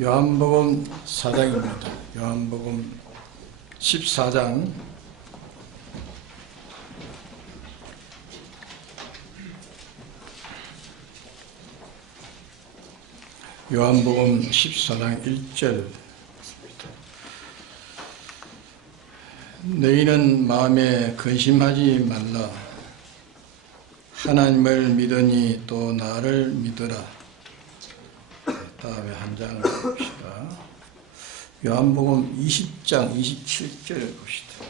요한복음 4장입니다. 요한복음 14장 요한복음 14장 1절 너희는 마음에 근심하지 말라. 하나님을 믿으니 또 나를 믿으라. 다음에 한 장을 봅시다. 요한복음 20장 27절을 봅시다.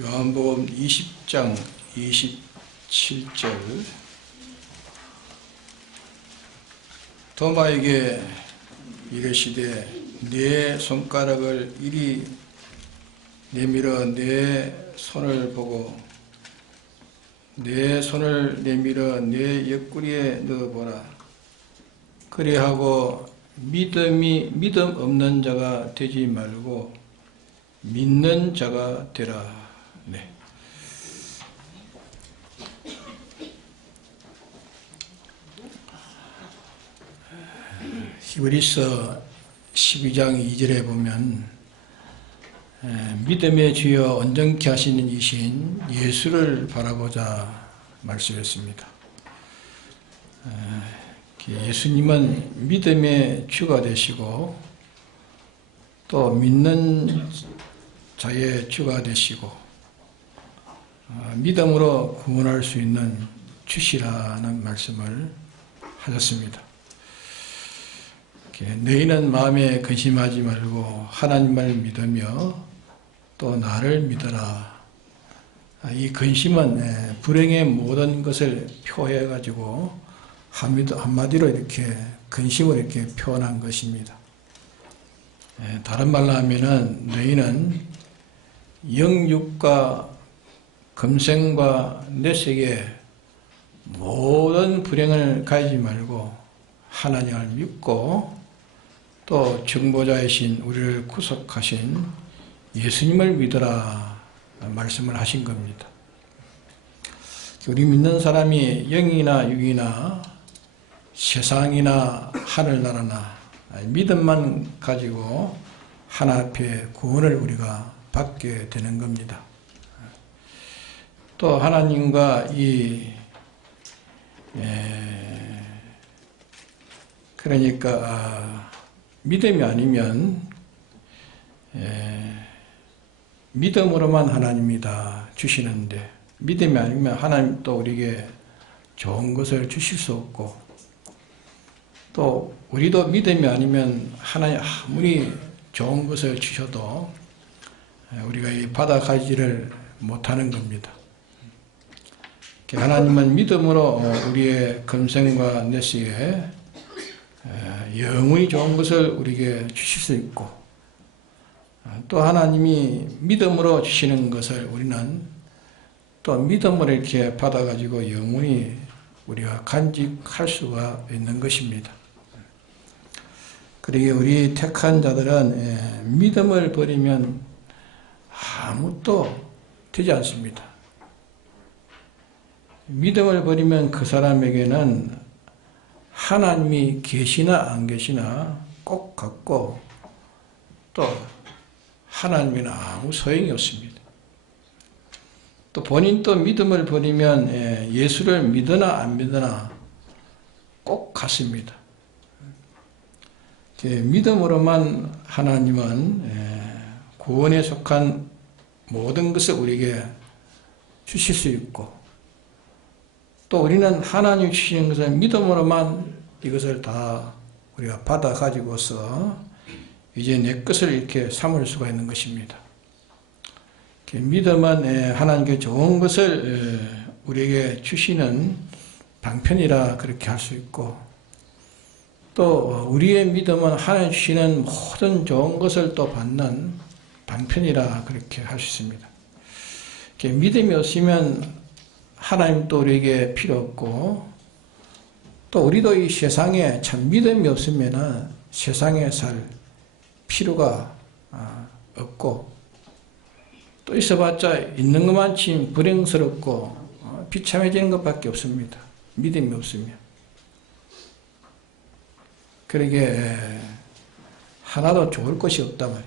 요한복음 20장 27절 도마에게 이르시되 내 손가락을 이리 내밀어 내 손을 보고 내 손을 내밀어 내 옆구리에 넣어보라. 그리하고 믿음 없는 자가 되지 말고 믿는 자가 되라. 네. 히브리서 12장 2절에 보면 믿음의 주여 온전케 하시는 이신 예수를 바라보자 말씀했습니다. 예수님은 믿음의 주가 되시고 또 믿는 자의 주가 되시고 믿음으로 구원할 수 있는 주시라는 말씀을 하셨습니다. 너희는 마음에 근심하지 말고 하나님을 믿으며 또 나를 믿어라. 이 근심은 불행의 모든 것을 표해 가지고 한마디로 이렇게 근심을 이렇게 표현한 것입니다. 다른 말로 하면은 너희는 영육과 금생과 내색에 모든 불행을 가지지 말고 하나님을 믿고 또 정보자이신 우리를 구속하신 예수님을 믿어라 말씀을 하신 겁니다. 우리 믿는 사람이 영이나 육이나 세상이나 하늘나라나 믿음만 가지고 하나 앞에 구원을 우리가 받게 되는 겁니다. 또 하나님과 그러니까 믿음이 아니면 믿음으로만 하나님이 다 주시는데 믿음이 아니면 하나님 또 우리에게 좋은 것을 주실 수 없고 또 우리도 믿음이 아니면 하나님 아무리 좋은 것을 주셔도 우리가 받아가지를 못하는 겁니다. 하나님은 믿음으로 우리의 금생과 내세에 영원히 좋은 것을 우리에게 주실 수 있고 또 하나님이 믿음으로 주시는 것을 우리는 또 믿음으로 이렇게 받아가지고 영원히 우리가 간직할 수가 있는 것입니다. 그러기에 우리 택한 자들은 믿음을 버리면 아무것도 되지 않습니다. 믿음을 버리면 그 사람에게는 하나님이 계시나 안 계시나 꼭 같고 또 하나님은 아무 소용이 없습니다. 또 본인도 믿음을 버리면 예수를 믿으나 안 믿으나 꼭 같습니다. 믿음으로만 하나님은 구원에 속한 모든 것을 우리에게 주실 수 있고 또 우리는 하나님이 주시는 것을 믿음으로만 이것을 다 우리가 받아 가지고서 이제 내 것을 이렇게 삼을 수가 있는 것입니다. 믿음은 하나님께 좋은 것을 우리에게 주시는 방편이라 그렇게 할 수 있고 또 우리의 믿음은 하나님 주시는 모든 좋은 것을 또 받는 방편이라 그렇게 할 수 있습니다. 믿음이 없으면 하나님도 우리에게 필요 없고 또 우리도 이 세상에 참 믿음이 없으면 세상에 살 필요가 없고 또 있어봤자 있는 것만 참 불행스럽고 비참해지는 것밖에 없습니다. 믿음이 없으면. 그러게 하나도 좋을 것이 없단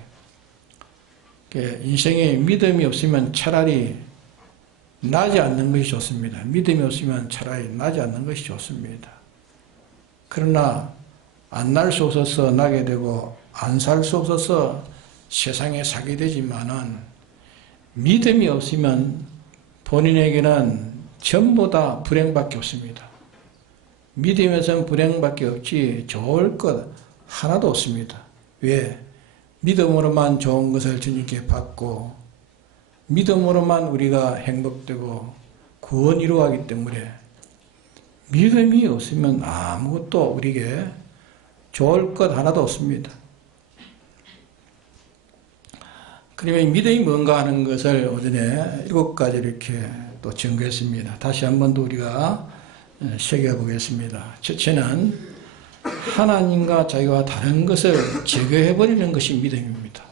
말이에요. 인생에 믿음이 없으면 차라리 나지 않는 것이 좋습니다. 믿음이 없으면 차라리 나지 않는 것이 좋습니다. 그러나 안 날 수 없어서 나게 되고 안 살 수 없어서 세상에 살게 되지만은 믿음이 없으면 본인에게는 전부 다 불행밖에 없습니다. 믿음에서는 불행밖에 없지 좋을 것 하나도 없습니다. 왜? 믿음으로만 좋은 것을 주님께 받고 믿음으로만 우리가 행복되고 구원 이루어가기 때문에 믿음이 없으면 아무것도 우리에게 좋을 것 하나도 없습니다. 그러면 믿음이 뭔가 하는 것을 오전에 7가지 이렇게 또 증거했습니다. 다시 한 번 더 우리가 새겨보겠습니다. 첫째는 하나님과 자기와 다른 것을 제거해버리는 것이 믿음입니다.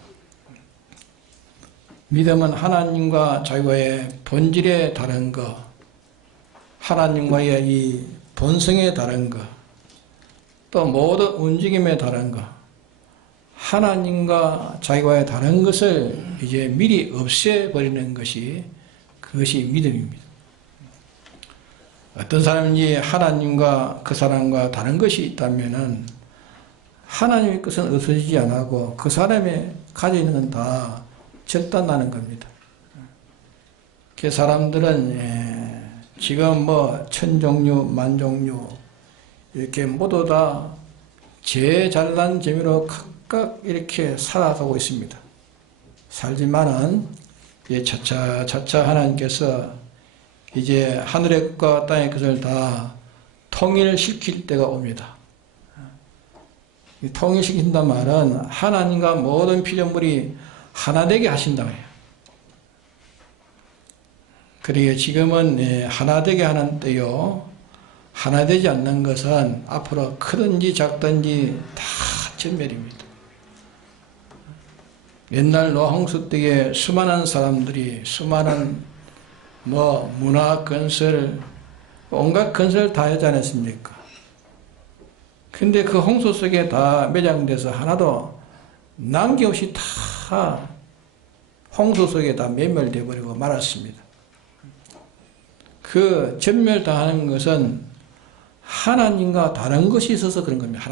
믿음은 하나님과 자기와의 본질에 다른 것, 하나님과의 이 본성에 다른 것, 또 모든 움직임에 다른 것, 하나님과 자기와의 다른 것을 이제 미리 없애버리는 것이 그것이 믿음입니다. 어떤 사람이 하나님과 그 사람과 다른 것이 있다면은 하나님의 것은 없어지지 않고 그 사람이 가지고 있는 건 다 절단나는 겁니다. 그 사람들은 지금 뭐 천종류, 만종류 이렇게 모두 다 제 잘난 재미로 각각 이렇게 살아가고 있습니다. 살지만은 차차 하나님께서 이제 하늘의 것과 땅의 것을 다 통일시킬 때가 옵니다. 통일시킨단 말은 하나님과 모든 피조물이 하나 되게 하신다 말이에요. 그러게 지금은 하나 되게 하는 때요. 하나 되지 않는 것은 앞으로 크든지 작든지 다 전멸입니다. 옛날 노홍수 때에 수많은 사람들이 수많은 문화 건설, 온갖 건설 다 하지 않았습니까? 근데 그 홍수 속에 다 매장돼서 하나도 남김없이 다 홍수 속에 다 매멸되어 버리고 말았습니다. 그 전멸당하는 것은 하나님과 다른 것이 있어서 그런 겁니다.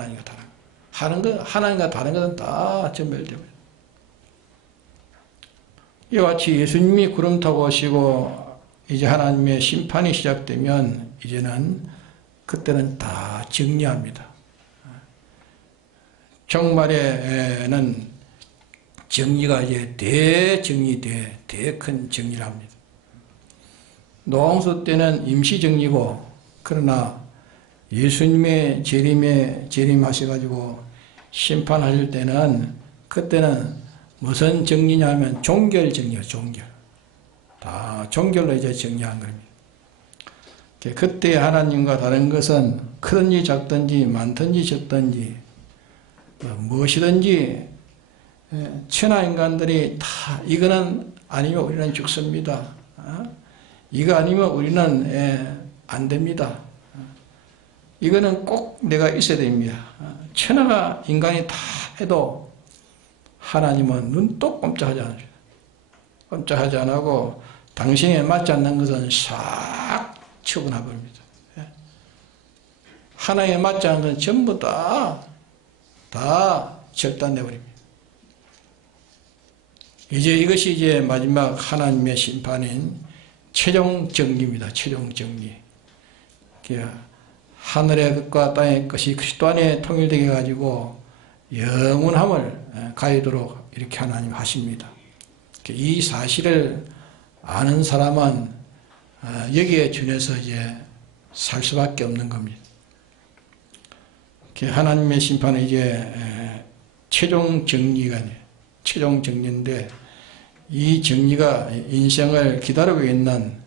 하나님과 다른 것은 다 전멸되어 버려요. 이와 같이 예수님이 구름 타고 오시고 이제 하나님의 심판이 시작되면 이제는 그때는 다 정리합니다. 종말에는 정리가 이제 대큰 정리를 합니다. 노홍수 때는 임시정리고 그러나 예수님의 재림하셔가지고 심판하실 때는 그때는 무슨 정리냐면 종결정리요. 종결. 다 종결로 이제 정리한 겁니다. 그때 하나님과 다른 것은 크든지 작든지 많든지 적든지 무엇이든지 천하인간들이 다 이거는 아니면 우리는 죽습니다. 이거 아니면 우리는 안 됩니다. 이거는 꼭 내가 있어야 됩니다. 천하가 인간이 다 해도 하나님은 눈도 꼼짝하지 않으셔요. 꼼짝하지 않고 당신에 맞지 않는 것은 싹 처분해버립니다. 하나님에 맞지 않는 것은 전부 다 절단내버립니다. 이것이 이제 마지막 하나님의 심판인 최종 정리입니다. 최종 정리. 하늘의 것과 땅의 것이 그리스도 안에 통일되게 가지고 영원함을 가지도록 이렇게 하나님 하십니다. 이 사실을 아는 사람은 여기에 준해서 이제 살 수밖에 없는 겁니다. 하나님의 심판은 이제 최종 정리가 최종 정리인데 이 정리가 인생을 기다리고 있는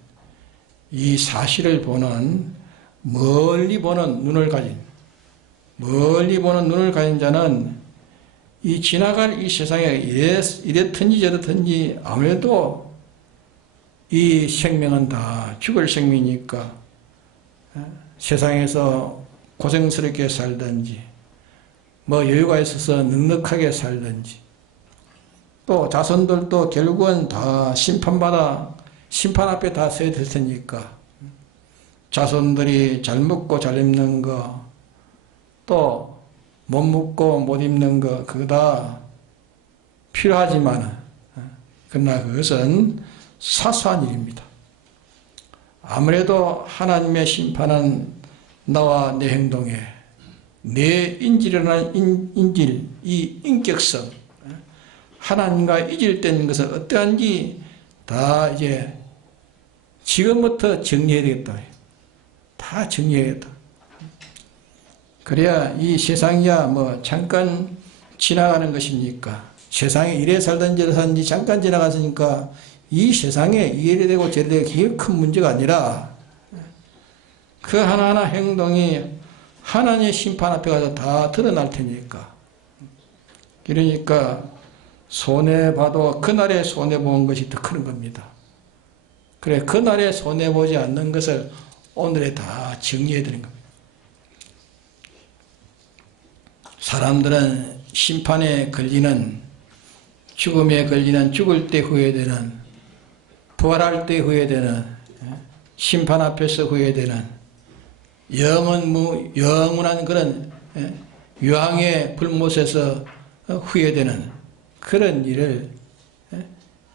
이 사실을 보는 멀리 보는 눈을 가진 자는 이 지나갈 이 세상에 이랬든지 저랬든지 아무래도 이 생명은 다 죽을 생명이니까 세상에서 고생스럽게 살든지 뭐 여유가 있어서 넉넉하게 살든지, 또 자손들도 결국은 다 심판 앞에 다 서야 될 테니까 자손들이 잘 먹고 잘 입는 거, 또 못 먹고 못 입는 거, 그거 다 필요하지만 그러나 그것은 사소한 일입니다. 아무래도 하나님의 심판은 나와 내 행동에, 내 인질이라는 인질, 이 인격성, 하나님과 이질된 것은 어떠한지 다 이제 지금부터 정리해야 되겠다. 다 정리해야겠다. 그래야 이 세상이야 뭐 잠깐 지나가는 것이니까, 세상에 이래 살던 저래 살든지 잠깐 지나갔으니까 이 세상에 이래 되고 저래 되고 그게 큰 문제가 아니라 그 하나하나 행동이 하나님의 심판 앞에 가서 다 드러날 테니까. 그러니까 손해봐도 그날에 손해본 것이 더 큰 겁니다. 그래, 그날에 손해보지 않는 것을 오늘에 다 정리해야 되는 겁니다. 사람들은 심판에 걸리는, 죽음에 걸리는, 죽을 때 후회되는, 부활할 때 후회되는, 심판 앞에서 후회되는, 영원한 그런 유황의 불못에서 후회되는 그런 일을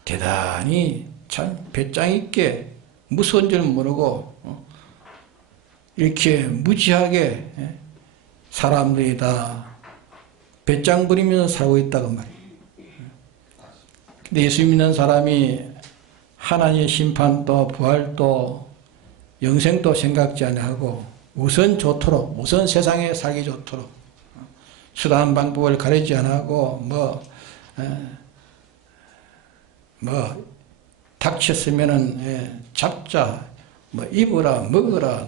대단히 참 배짱 있게, 무서운 줄 모르고 이렇게 무지하게 사람들이 다 배짱 부리면서 살고 있다고 말이에요. 근데 예수 믿는 사람이 하나님의 심판도 부활도 영생도 생각지 않고 우선 좋도록, 우선 세상에 살기 좋도록 수단 방법을 가리지 않고 닥쳤으면은 잡자, 입으라, 먹으라,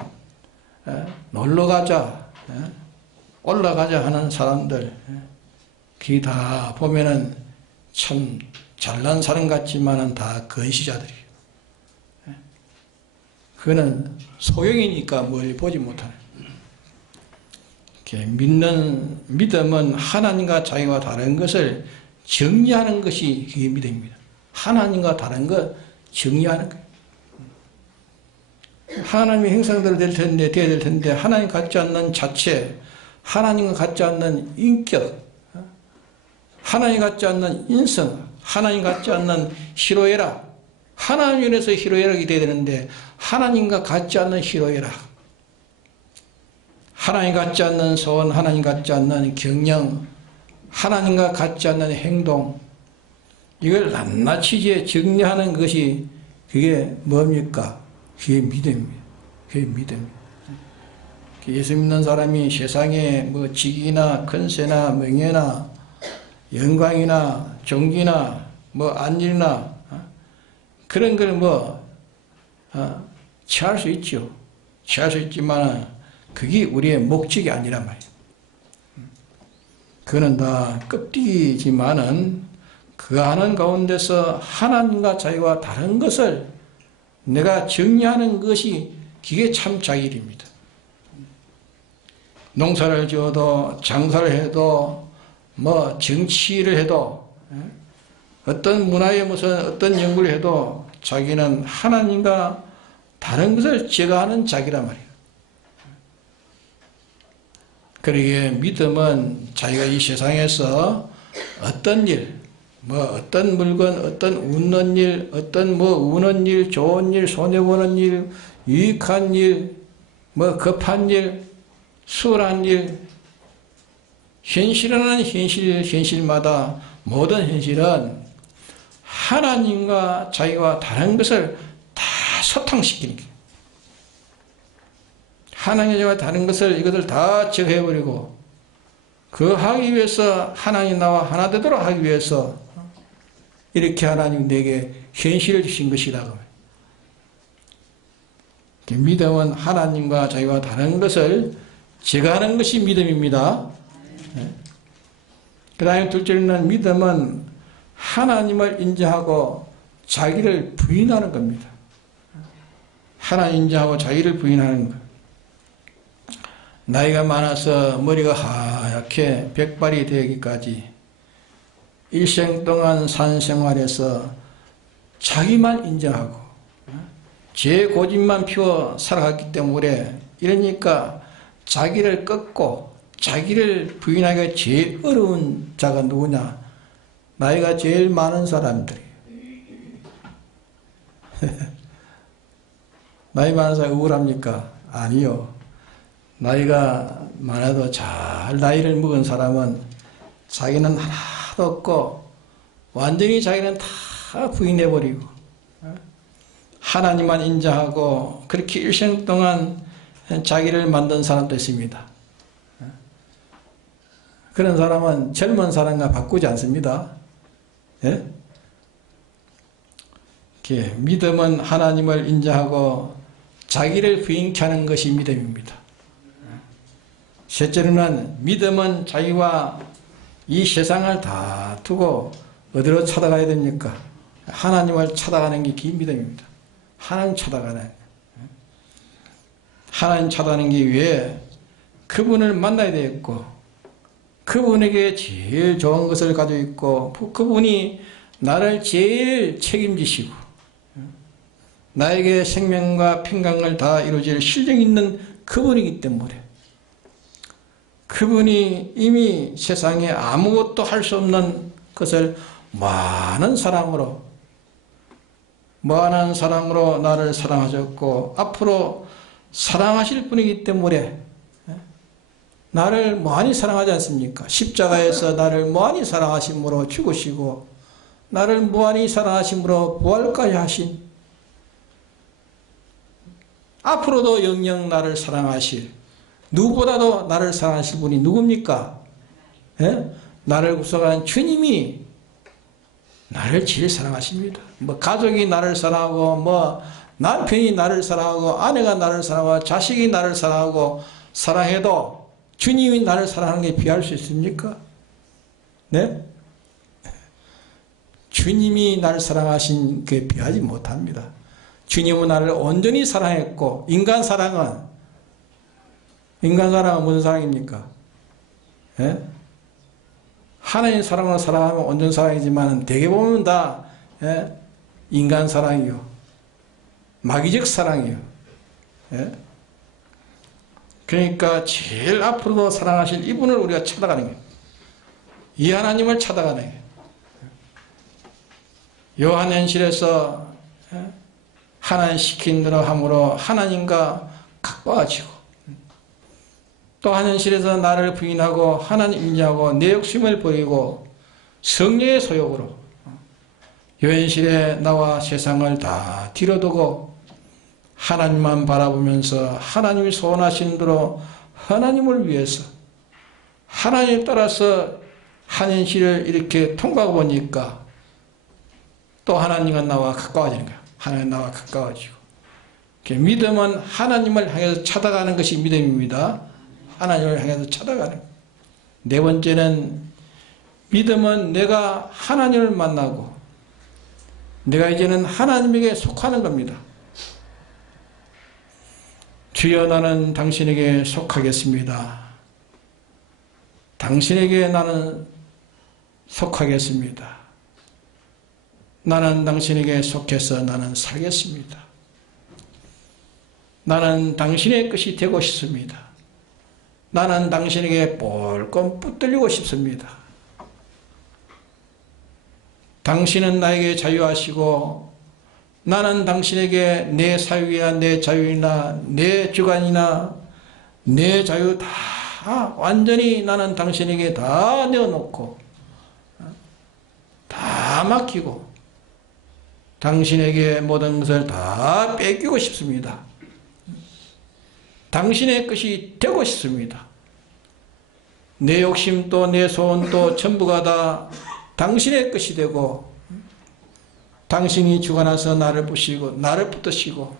놀러 가자, 올라가자 하는 사람들, 그게 다 보면은 참 잘난 사람 같지만은 다 건시자들이에요. 그거는 소용이니까 뭘 보지 못하는. 믿음은 하나님과 자기와 다른 것을 정리하는 것이 그게 믿음입니다. 하나님과 다른 것 정리하는 거예요. 하나님의 형상대로 돼야 될 텐데, 하나님 같지 않는 자체, 하나님과 같지 않는 인격, 하나님 같지 않는 인성, 하나님 같지 않는 희로애락, 하나님 면에서 희로애락이 돼야 되는데 하나님과 같지 않는 희로애락, 하나님 같지 않는 소원, 하나님 같지 않는 경영, 하나님과 같지 않는 행동, 이걸 낱낱이 정리하는 것이 그게 뭡니까? 그게 믿음입니다. 그게 믿음입니다. 예수 믿는 사람이 세상에 뭐 직이나 권세나 명예나 영광이나 종기나 뭐 안일이나 그런 걸 취할 수 있죠. 취할 수 있지만 그게 우리의 목적이 아니란 말이에요. 그거는 다 껍데기지만은 그 하는 가운데서 하나님과 자기와 다른 것을 내가 정리하는 것이 그게 참 자일입니다. 농사를 지어도 장사를 해도 정치를 해도 어떤 문화에 무슨 어떤 연구를 해도 자기는 하나님과 다른 것을 제거하는 자기란 말이에요. 그러기에 믿음은 자기가 이 세상에서 어떤 일, 어떤 물건, 어떤 웃는 일, 어떤 우는 일, 좋은 일, 손해보는 일, 유익한 일, 급한 일, 수월한 일, 현실은 현실마다 모든 현실은 하나님과 자기와 다른 것을 다 소탕시키는 거예요. 하나님과 다른 것을 이것을 다 제거해버리고 그 하기 위해서 하나님 나와 하나 되도록 하기 위해서 이렇게 하나님 내게 현실을 주신 것이라고. 믿음은 하나님과 자기와 다른 것을 제거하는 것이 믿음입니다. 그 다음에 둘째는 믿음은 하나님을 인정하고 자기를 부인하는 겁니다. 하나님 인정하고 자기를 부인하는 것. 나이가 많아서 머리가 하얗게 백발이 되기까지 일생 동안 산 생활에서 자기만 인정하고 제 고집만 피워 살아갔기 때문에, 이러니까 자기를 꺾고 자기를 부인하기가 제일 어려운 자가 누구냐? 나이가 제일 많은 사람들이. 나이 많은 사람이 우울합니까? 아니요. 나이가 많아도 잘 나이를 먹은 사람은 자기는 하나도 없고 완전히 자기는 다 부인해버리고 하나님만 인정하고 그렇게 일생 동안 자기를 만든 사람도 있습니다. 그런 사람은 젊은 사람과 바꾸지 않습니다. 예? 믿음은 하나님을 인정하고 자기를 부인케 하는 것이 믿음입니다. 셋째로는 믿음은 자기와 이 세상을 다 두고 어디로 찾아가야 됩니까? 하나님을 찾아가는 게 믿음입니다. 하나님 찾아가는, 하나님 찾아가기 위해 그분을 만나야 되겠고, 그분에게 제일 좋은 것을 가지고 있고, 그분이 나를 제일 책임지시고 나에게 생명과 평강을 다 이루어질 실력 있는 그분이기 때문에, 그분이 이미 세상에 아무것도 할 수 없는 것을 많은 사랑으로 나를 사랑하셨고 앞으로 사랑하실 분이기 때문에 나를 많이 사랑하지 않습니까? 십자가에서 나를 많이 사랑하심으로 죽으시고 나를 많이 사랑하심으로 부활까지 하신, 앞으로도 영영 나를 사랑하실, 누구보다도 나를 사랑하실 분이 누굽니까? 예? 나를 구속한 주님이 나를 제일 사랑하십니다. 가족이 나를 사랑하고, 남편이 나를 사랑하고, 아내가 나를 사랑하고, 자식이 나를 사랑하고, 사랑해도 주님이 나를 사랑하는 게 비할 수 있습니까? 네? 주님이 나를 사랑하신 게 비하지 못합니다. 주님은 나를 온전히 사랑했고, 인간 사랑은 무슨 사랑입니까? 예? 하나님 사랑으로 사랑하면 온전 사랑이지만 대개 보면 다 인간 사랑이요, 마귀적 사랑이요. 예? 그러니까 제일 앞으로도 사랑하실 이분을 우리가 찾아가는 거예요. 이 하나님을 찾아가는 거예요. 요한현실에서 하나님 시킨 대로 함으로 하나님과 가까워지고, 또 한 현실에서 나를 부인하고 하나님 인정하고 내 욕심을 버리고 성령의 소욕으로 요현실에 나와 세상을 다 뒤로두고 하나님만 바라보면서 하나님이 소원하신 대로 하나님을 위해서 하나님에 따라서 한 현실을 이렇게 통과하고 보니까 또 하나님과 나와 가까워지는 거야. 하나님 나와 가까워지고. 믿음은 하나님을 향해서 찾아가는 것이 믿음입니다. 하나님을 향해서 찾아가는 거예요. 네 번째는 믿음은 내가 하나님을 만나고 내가 이제는 하나님에게 속하는 겁니다. 주여, 나는 당신에게 속하겠습니다. 당신에게 나는 속하겠습니다. 나는 당신에게 속해서 나는 살겠습니다. 나는 당신의 것이 되고 싶습니다. 나는 당신에게 뻘건 붙들리고 싶습니다. 당신은 나에게 자유하시고 나는 당신에게 내 사유야 내 자유이나 내 주관이나 내 자유 다 완전히 나는 당신에게 다 내어놓고 다 맡기고 당신에게 모든 것을 다 뺏기고 싶습니다. 당신의 것이 되고 싶습니다. 내 욕심도 내 소원도 전부가 다 당신의 것이 되고 당신이 주관하서 나를 부시고 나를 붙드시고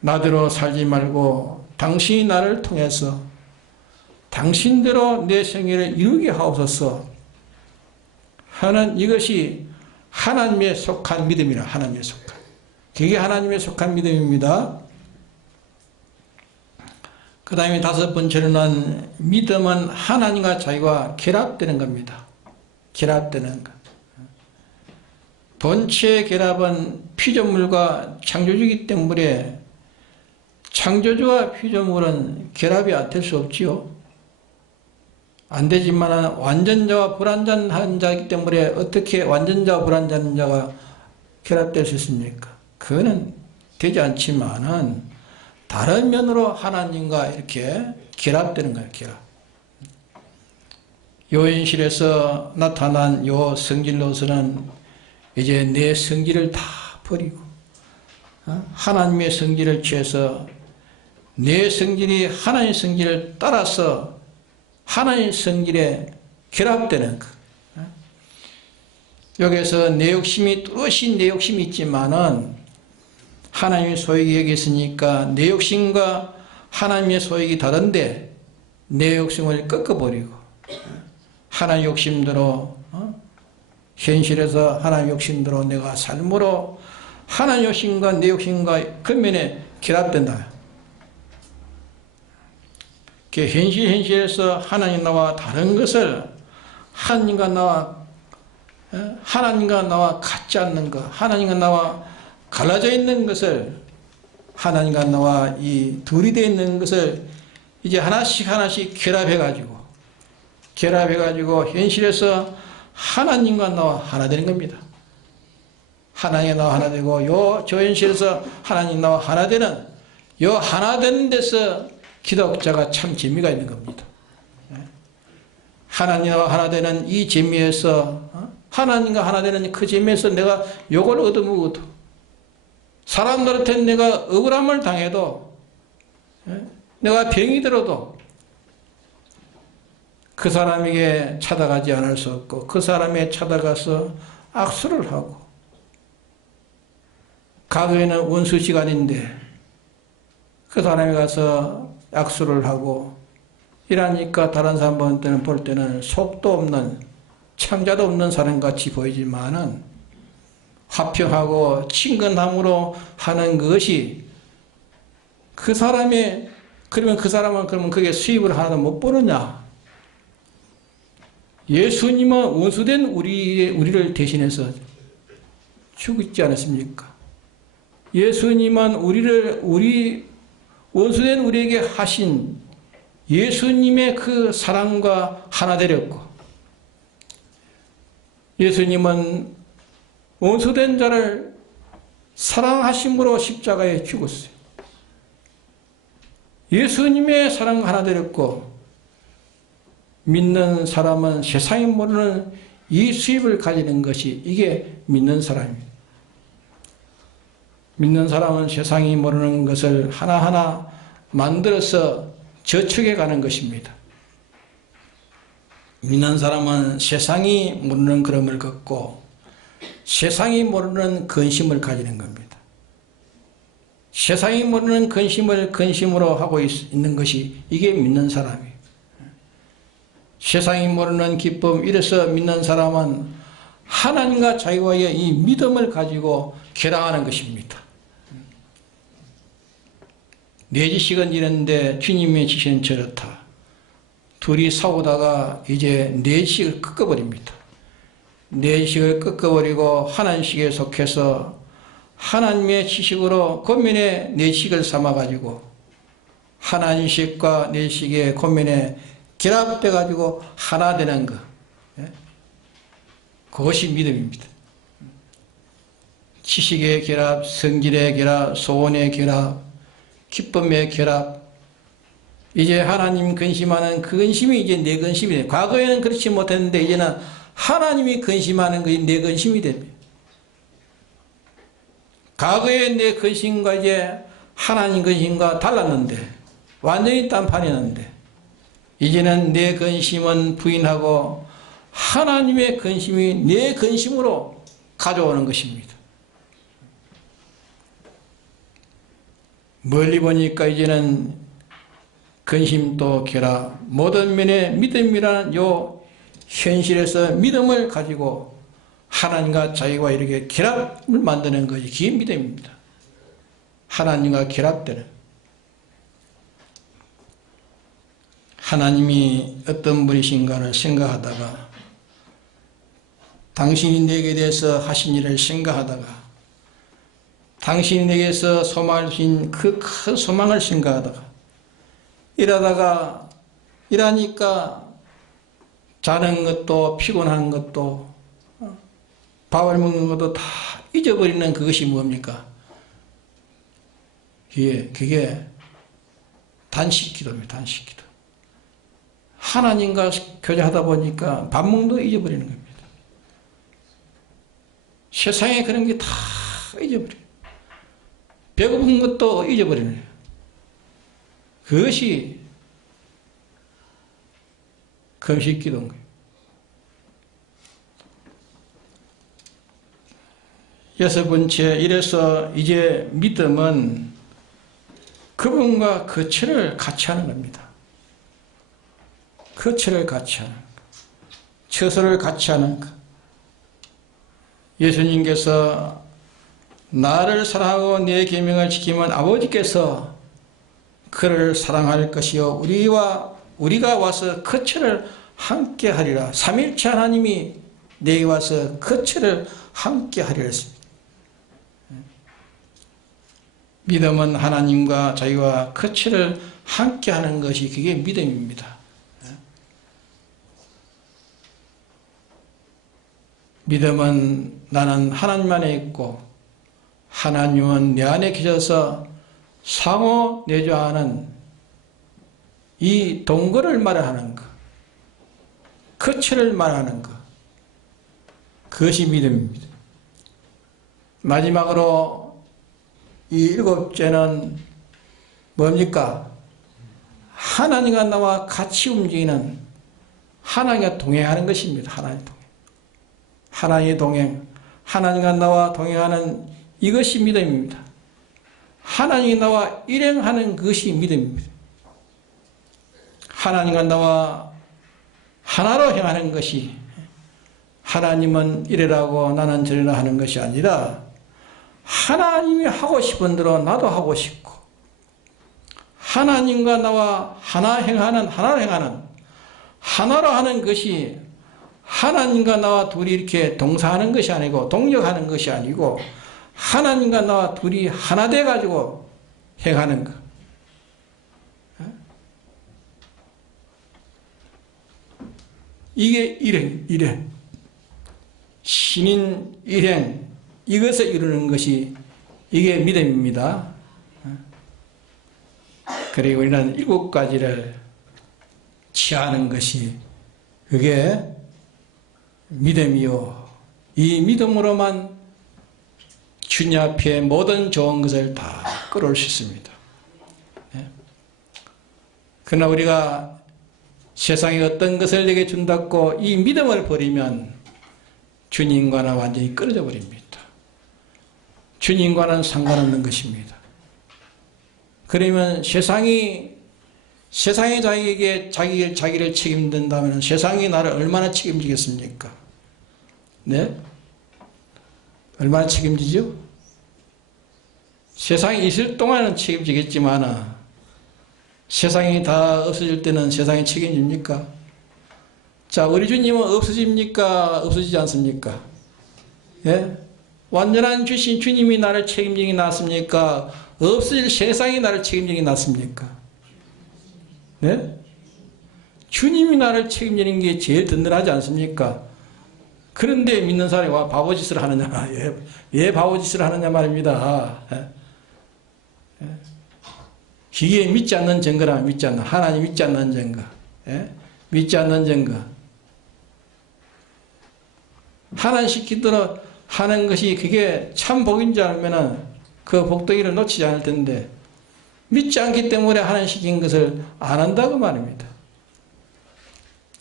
나대로 살지 말고 당신이 나를 통해서 당신대로 내 생애를 이루게 하옵소서 하는 이것이 하나님의 속한 믿음이라. 하나님의 속한, 그게 하나님의 속한 믿음입니다. 그 다음에 다섯 번째로는 믿음은 하나님과 자기와 결합되는 겁니다. 결합되는 것. 본체의 결합은 피조물과 창조주이기 때문에 창조주와 피조물은 결합이 될 수 없지요. 안 되지만 완전자와 불완전한 자이기 때문에 어떻게 완전자와 불완전한 자가 결합될 수 있습니까? 그거는 되지 않지만은 다른 면으로 하나님과 이렇게 결합되는 거예요. 결합. 요인실에서 나타난 요 성질로서는 이제 내 성질을 다 버리고 하나님의 성질을 취해서 내 성질이 하나님의 성질을 따라서 하나님의 성질에 결합되는 것. 여기에서 내 욕심이 뚜렷이 내 욕심이 있지만은 하나님의 소욕이 여기 있으니까 내 욕심과 하나님의 소욕이 다른데 내 욕심을 꺾어버리고 하나님의 욕심대로 현실에서 하나님의 욕심대로 내가 삶으로 하나님의 욕심과 내 욕심과 근면에 결합된다. 현실에서 하나님 나와 다른 것을 하나님과 나와 같지 않는 것, 하나님과 나와 갈라져 있는 것을 하나님과 나와 이 둘이 되어 있는 것을 이제 하나씩 결합해가지고 현실에서 하나님과 나와 하나 되는 겁니다. 하나님과 나와 하나 되고 저 현실에서 하나님 나와 하나 되는 하나 되는 데서 기독자가 참 재미가 있는 겁니다. 하나님과 하나 되는 이 재미에서 하나님과 하나 되는 그 재미에서 내가 욕을 얻어먹어도 사람들한테 내가 억울함을 당해도 내가 병이 들어도 그 사람에게 찾아가지 않을 수 없고 그 사람에 찾아가서 악수를 하고 과거에는 원수 시간인데 그 사람에 가서 악수를 하고 이러니까 다른 사람한테는 볼 때는 속도 없는 창자도 없는 사람같이 보이지만은 화평하고 친근함으로 하는 것이 그 사람의 그러면 그 사람은 그게 수입을 하나도 못 보느냐? 예수님은 원수된 우리를 대신해서 죽지 않았습니까? 예수님은 우리 원수된 우리에게 하신 예수님의 그 사랑과 하나 되렸고 예수님은 원수된 자를 사랑하심으로 십자가에 죽었어요. 예수님의 사랑과 하나 되렸고 믿는 사람은 세상이 모르는 이 수입을 가지는 것이 이게 믿는 사람입니다. 믿는 사람은 세상이 모르는 것을 하나하나 만들어서 저축해 가는 것입니다. 믿는 사람은 세상이 모르는 걸음을 걷고 세상이 모르는 근심을 가지는 겁니다. 세상이 모르는 근심을 근심으로 하고 있는 것이 이게 믿는 사람이에요. 세상이 모르는 기쁨, 이래서 믿는 사람은 하나님과 자기와의 이 믿음을 가지고 결합하는 것입니다. 내 지식은 이런데 주님의 지식은 저렇다. 둘이 싸우다가 이제 내 지식을 꺾어버립니다. 내 지식을 꺾어버리고 하나님 지식에 속해서 하나님의 지식으로 권면에 내 지식을 삼아가지고 하나님 지식과 내 지식의 권면에 결합돼가지고 하나 되는 것. 그것이 믿음입니다. 지식의 결합, 성질의 결합, 소원의 결합, 기쁨의 결합. 이제 하나님 근심하는 그 근심이 이제 내 근심이 돼요. 과거에는 그렇지 못했는데 이제는 하나님이 근심하는 것이 내 근심이 됩니다. 과거에 내 근심과 이제 하나님 근심과 달랐는데 완전히 딴판이었는데 이제는 내 근심은 부인하고 하나님의 근심이 내 근심으로 가져오는 것입니다. 멀리 보니까 이제는 근심도 결합, 모든 면의 믿음이라는 요 현실에서 믿음을 가지고 하나님과 자기와 이렇게 결합을 만드는 것이 그게 믿음입니다. 하나님과 결합되는. 하나님이 어떤 분이신가를 생각하다가 당신이 내게 대해서 하신 일을 생각하다가 당신이 내게서 소망을 주신 그 큰 소망을 생각하다가 일하니까 자는 것도 피곤한 것도 밥을 먹는 것도 다 잊어버리는 그것이 뭡니까? 그게 단식기도입니다. 단식기도. 하나님과 교제하다 보니까 밥 먹는 것도 잊어버리는 겁니다. 세상에 그런 게 다 잊어버려요. 배고픈 것도 잊어버리는 거예요. 그것이 금식기도인 거예요. 여섯 번째, 이래서 이제 믿음은 그분과 거처를 같이 하는 겁니다. 거처를 같이 하는 것, 처소를 같이 하는 것. 예수님께서 나를 사랑하고 내 계명을 지키면 아버지께서 그를 사랑할 것이요 우리가 와서 거처를 함께 하리라. 삼일체 하나님이 내게 와서 거처를 함께 하리라 했습니다. 믿음은 하나님과 자기와 거처를 함께 하는 것이 그게 믿음입니다. 믿음은 나는 하나님 안에 있고 하나님은 내 안에 계셔서 상호 내조하는 이 동거를 말하는 것, 거처를 말하는 것, 그것이 믿음입니다. 마지막으로 이 일곱째는 뭡니까? 하나님과 나와 같이 움직이는, 하나님과 동행하는 것입니다. 하나님의 동행, 하나님과 나와 동행하는 이것이 믿음입니다. 하나님이 나와 일행하는 것이 믿음입니다. 하나님과 나와 하나로 행하는 것이, 하나님은 이래라고 나는 저래라 하는 것이 아니라 하나님이 하고 싶은 대로 나도 하고 싶고, 하나님과 나와 하나로 행하는 하나로 하는 것이, 하나님과 나와 둘이 이렇게 동사하는 것이 아니고 동력하는 것이 아니고 하나님과 나와 둘이 하나 돼 가지고 행하는 것. 이게 일행. 신인 일행, 이것을 이루는 것이 이게 믿음입니다. 그리고 우리는 7가지를 취하는 것이 그게 믿음이요. 이 믿음으로만 주님 앞에 모든 좋은 것을 다 끌어올 수 있습니다. 그러나 우리가 세상에 어떤 것을 내게 준다고 이 믿음을 버리면 주님과는 완전히 끊어져 버립니다. 주님과는 상관없는 것입니다. 그러면 세상이 자기에게 자기를 책임진다면 세상이 나를 얼마나 책임지겠습니까? 네? 얼마나 책임지죠? 세상이 있을 동안은 책임지겠지만 세상이 다 없어질 때는 세상이 책임집니까? 자, 우리 주님은 없어집니까? 없어지지 않습니까? 예? 완전한 주신 주님이 나를 책임지기 낫습니까? 없어질 세상이 나를 책임지기 낫습니까? 네? 주님이 나를 책임지는 게 제일 든든하지 않습니까? 그런데 믿는 사람이 와 바보짓을 하느냐? 왜 바보짓을 하느냐 말입니다. 기계에 믿지 않는 증거라 믿지 않는, 하나님 믿지 않는 증거. 믿지 않는 증거. 하나님 시키도록 하는 것이 그게 참 복인 줄 알면은 그 복덩이를 놓치지 않을 텐데 믿지 않기 때문에 하나님 시킨 것을 안 한다고 말입니다.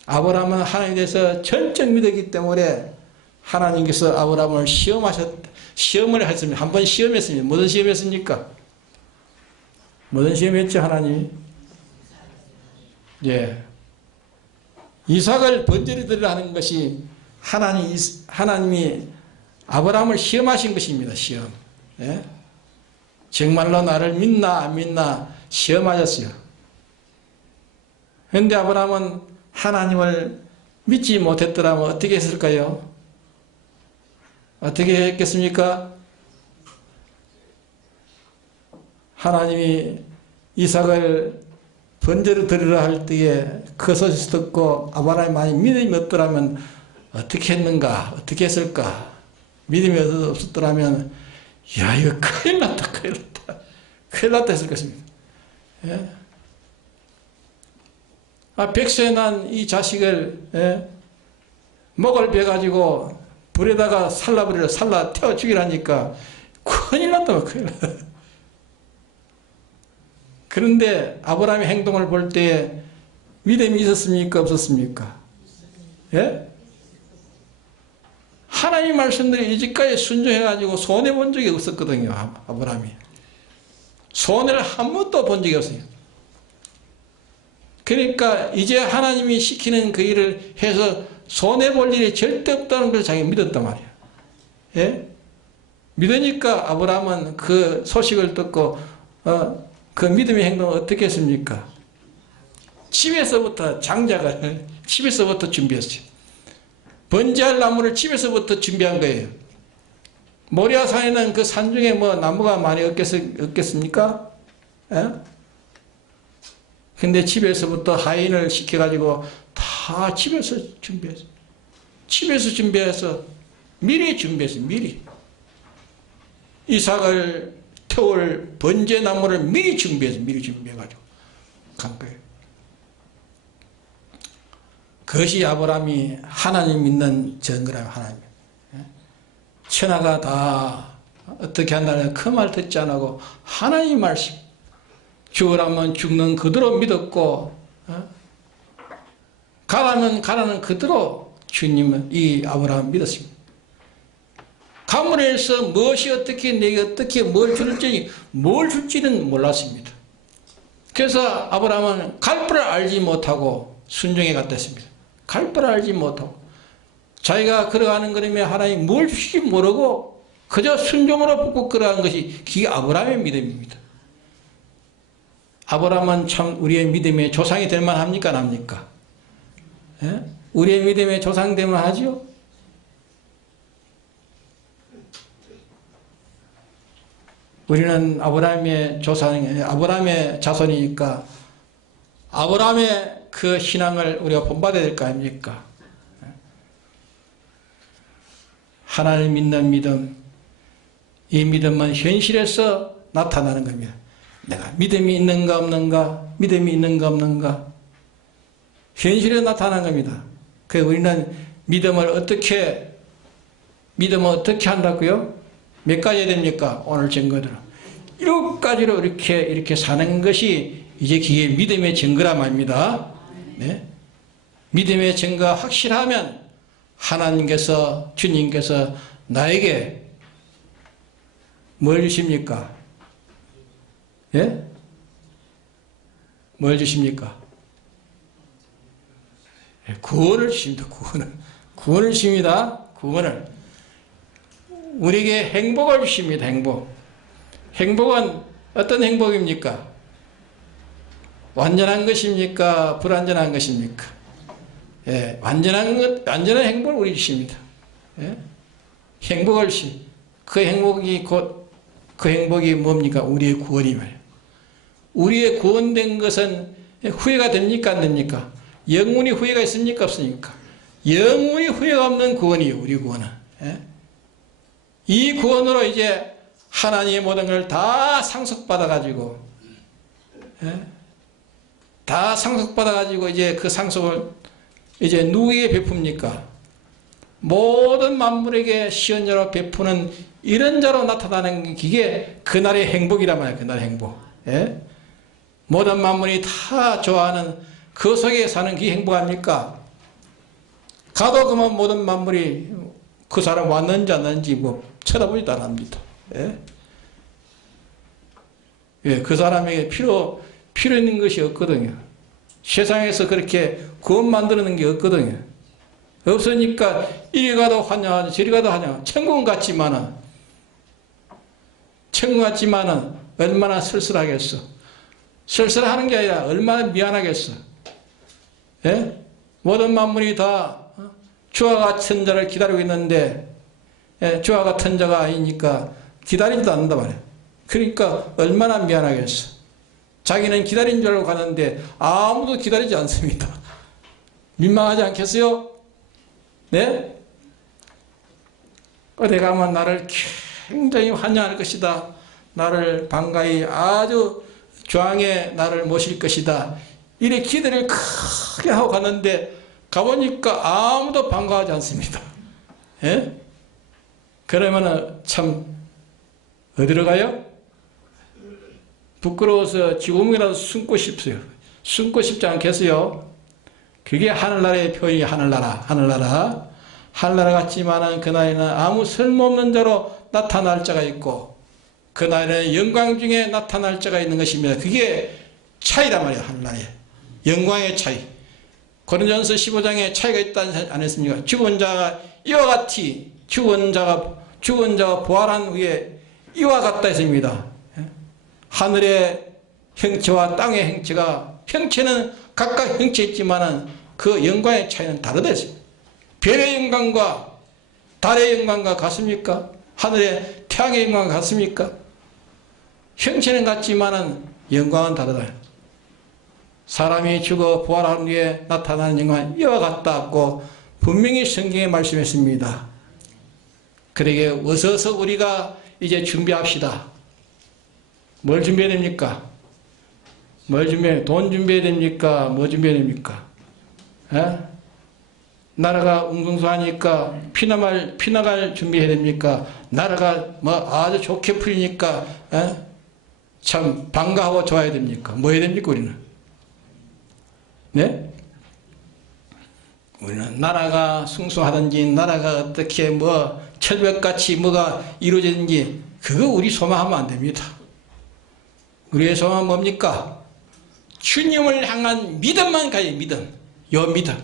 아브라함은 하나님에 대해서 전적 믿었기 때문에 하나님께서 아브라함을 시험을 했습니다. 한 번 시험했습니다. 무슨 시험했습니까? 무슨 시험했죠, 하나님이? 예. 이삭을 번제로 드리라 하는 것이 하나님이 아브라함을 시험하신 것입니다. 시험. 예? 정말로 나를 믿나 안 믿나 시험하셨어요. 그런데 아브라함은 하나님을 믿지 못했더라면 어떻게 했을까요? 어떻게 했겠습니까? 하나님이 이삭을 번제로 드리라 할 때에 그 소식 듣고 아브라함이 많이 믿음이 없더라면 어떻게 했는가? 어떻게 했을까? 믿음이 없었더라면 야, 이거 큰일 났다, 큰일 났다. 큰일 났다 했을 것입니다. 예? 백세 난 이 자식을, 예? 목을 베가지고 불에다가 살라 태워 죽이라니까 큰일 났다, 큰일 났다. 그런데 아브라함의 행동을 볼 때 믿음이 있었습니까? 없었습니까? 예? 하나님 말씀대로 이제까지 순종해가지고 손해본 적이 없었거든요. 아브라함이. 손해를 한 번도 본 적이 없어요. 그러니까 이제 하나님이 시키는 그 일을 해서 손해볼 일이 절대 없다는 걸 자기가 믿었단 말이에요. 예? 믿으니까 아브라함은 그 소식을 듣고 그 믿음의 행동을 어떻게 했습니까? 집에서부터 장작을 집에서부터 준비했어요. 번제할 나무를 집에서부터 준비한 거예요. 모리아산에는 그 산중에 뭐 나무가 많이 없겠습니까? 예? 근데 집에서부터 하인을 시켜가지고 다 집에서 준비했어요. 집에서 준비해서 미리 준비했어요. 미리. 이삭을 태울 번제 나무를 미리 준비해서 미리 준비해가지고 간 거예요. 그것이 아브라함이 하나님 믿는 증거라요. 하나님. 천하가 다 어떻게 한다는 그 말 듣지 않고 하나님 말씀 죽으라면 죽는 그대로 믿었고 가라면 가라는 그대로 주님은 이 아브라함 믿었습니다. 가문에서 무엇이 어떻게 내게 어떻게 뭘 줄지는 몰랐습니다. 그래서 아브라함은 갈 바를 알지 못하고 순종해 갔댔습니다. 갈 바를 알지 못하고 자기가 걸어가는 걸음에 하나님 뭘 주실지 모르고 그저 순종으로 붙고 걸어가는 것이 그게 아브라함의 믿음입니다. 아브라함은 참 우리의 믿음의 조상이 될 만합니까? 안 합니까? 예? 우리의 믿음의 조상 되면 하죠? 우리는 아브라함의 아브라함의 자손이니까 아브라함의 그 신앙을 우리가 본받아야 될 거 아닙니까? 하나님 믿는 믿음, 이 믿음은 현실에서 나타나는 겁니다. 내가 믿음이 있는가 없는가, 믿음이 있는가 없는가, 현실에 나타나는 겁니다. 그래서 우리는 믿음을 어떻게 한다고요? 몇 가지 해야 됩니까? 오늘 증거들은. 7가지로 이렇게 사는 것이 이제 그게 믿음의 증거라 말입니다. 네? 믿음의 증거가 확실하면 하나님께서, 주님께서 나에게 뭘 주십니까? 예? 뭘 주십니까? 구원을 주십니다. 구원을 주십니다. 구원을. 우리에게 행복을 주십니다. 행복은 어떤 행복입니까? 완전한 것입니까? 불완전한 것입니까? 예, 완전한 행복을 우리 주십니다. 예? 행복을 그 행복이 뭡니까? 우리의 구원이 말이에요. 우리의 구원된 것은 후회가 됩니까? 안 됩니까? 영원히 후회가 있습니까? 없습니까? 영원히 후회가 없는 구원이에요. 우리 구원은. 예? 이 구원으로 이제 하나님의 모든 걸 다 상속받아가지고, 예? 다 상속받아가지고 이제 그 상속을 이제 누구에게 베풉니까? 모든 만물에게 시원자로 베푸는 이런 자로 나타나는 게 그날의 행복이란 말이에요. 그날의 행복. 예? 모든 만물이 다 좋아하는 그 속에 사는 게 행복합니까? 가도 그만 모든 만물이 그 사람 왔는지 안 왔는지 뭐 쳐다보지도 않습니다. 예? 예, 그 사람에게 필요 있는 것이 없거든요. 세상에서 그렇게 구원 만드는 게 없거든요. 없으니까 이리 가도 환영하죠. 저리 가도 환영하죠. 천국 같지만은 얼마나 쓸쓸하겠어. 쓸쓸하는 게 아니라 얼마나 미안하겠어. 예? 모든 만물이 다 주와 같은 자를 기다리고 있는데 예, 주와 같은 자가 아니니까 기다리지도 않는다 말이에요. 그러니까 얼마나 미안하겠어. 자기는 기다린 줄 알고 가는데 아무도 기다리지 않습니다. 민망하지 않겠어요? 네? 어디 가면 나를 굉장히 환영할 것이다. 나를 반가이 아주 조항에 나를 모실 것이다. 이래 기대를 크게 하고 갔는데 가보니까 아무도 반가워하지 않습니다. 예? 그러면은 참 어디로 가요? 부끄러워서 지구멍이라도 숨고 싶어요. 숨고 싶지 않겠어요? 그게 하늘나라의 표현이 하늘나라. 하늘나라 같지만은 그날에는 아무 쓸모없는 자로 나타날 자가 있고 그날에는 영광 중에 나타날 자가 있는 것입니다. 그게 차이란 말이에요. 하늘나라의 영광의 차이. 고린도전서 15장에 차이가 있다지 않았습니까? 죽은 자가 이와 같이 죽은 자가 부활한 후에 이와 같다 했습니다. 하늘의 형체와 땅의 형체가 형체는 각각 형체 있지만은 그 영광의 차이는 다르다 했습니다. 별의 영광과 달의 영광과 같습니까? 하늘의 태양의 영광과 같습니까? 형체는 같지만은 영광은 다르다. 사람이 죽어 부활한 후에 나타나는 영광은 이와 같다고 분명히 성경에 말씀했습니다. 그러게 어서서 우리가 이제 준비합시다. 뭘 준비해야 됩니까? 돈 준비해야 됩니까? 뭐 준비해야 됩니까? 에? 나라가 웅성하니까 피나갈 준비해야 됩니까? 나라가 뭐 아주 좋게 풀리니까 에? 참 반가워 좋아야 됩니까? 뭐 해야 됩니까 우리는? 네? 우리는 나라가 숭숭하든지 나라가 어떻게 뭐 철벽같이 뭐가 이루어지든지 그거 우리 소망하면 안 됩니다. 우리의 소망은 뭡니까? 주님을 향한 믿음만 가요. 믿음. 요 믿음.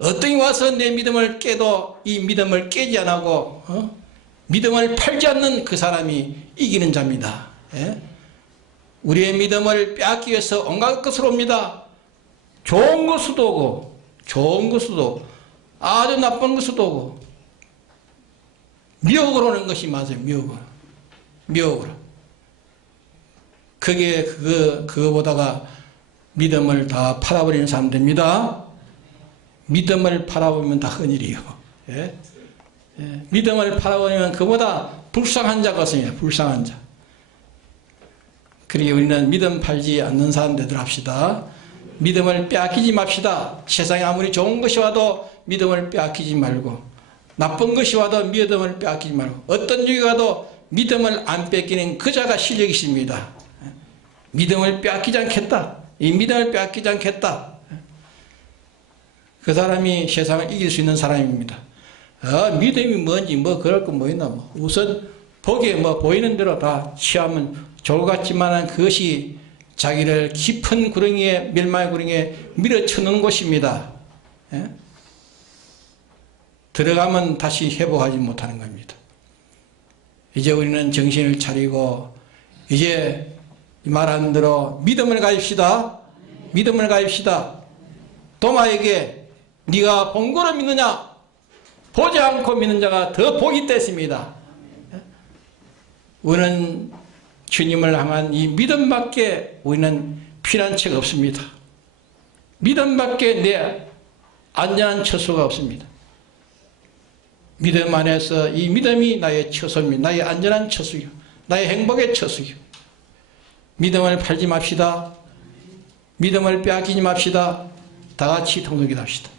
어떤 와서 내 믿음을 깨도 이 믿음을 깨지 않고 믿음을 팔지 않는 그 사람이 이기는 자입니다. 예? 우리의 믿음을 빼앗기 위해서 온갖 것으로 옵니다. 좋은 것으로 오고 좋은 것으로 아주 나쁜 것으로 오고 미혹으로 오는 것이 맞아요. 미혹으로. 그게 그거보다가 믿음을 다 팔아버리는 사람들입니다. 믿음을 팔아버리면 다 흔일이요. 예? 예. 믿음을 팔아버리면 그보다 불쌍한 자가 없습니다. 불쌍한 자. 그러게 우리는 믿음 팔지 않는 사람 되도록 합시다. 믿음을 빼앗기지 맙시다. 세상에 아무리 좋은 것이 와도 믿음을 빼앗기지 말고 나쁜 것이 와도 믿음을 빼앗기지 말고 어떤 일이 와도 믿음을 안 뺏기는 그 자가 실력이 있습니다. 믿음을 빼앗기지 않겠다. 이 믿음을 빼앗기지 않겠다. 그 사람이 세상을 이길 수 있는 사람입니다. 믿음이 뭔지 뭐 그럴 거 뭐 있나 뭐 우선 보기에 뭐 보이는 대로 다 취하면 좋을 것 같지만 그것이 자기를 깊은 구렁이에 멸망의 구렁이에 밀어쳐놓는 곳입니다. 예? 들어가면 다시 회복하지 못하는 겁니다. 이제 우리는 정신을 차리고 이제 말하는 대로 믿음을 가집시다. 믿음을 가집시다. 도마에게 네가 본 거로 믿느냐? 보지 않고 믿는 자가 더 복이 있습니다. 우리는 주님을 향한 이 믿음밖에 우리는 피난처가 없습니다. 믿음밖에 내 안전한 처소가 없습니다. 믿음 안에서 이 믿음이 나의 처소입니다. 나의 안전한 처소요. 나의 행복의 처소요. 믿음을 팔지 맙시다. 믿음을 빼앗기지 맙시다. 다 같이 통독이 합시다.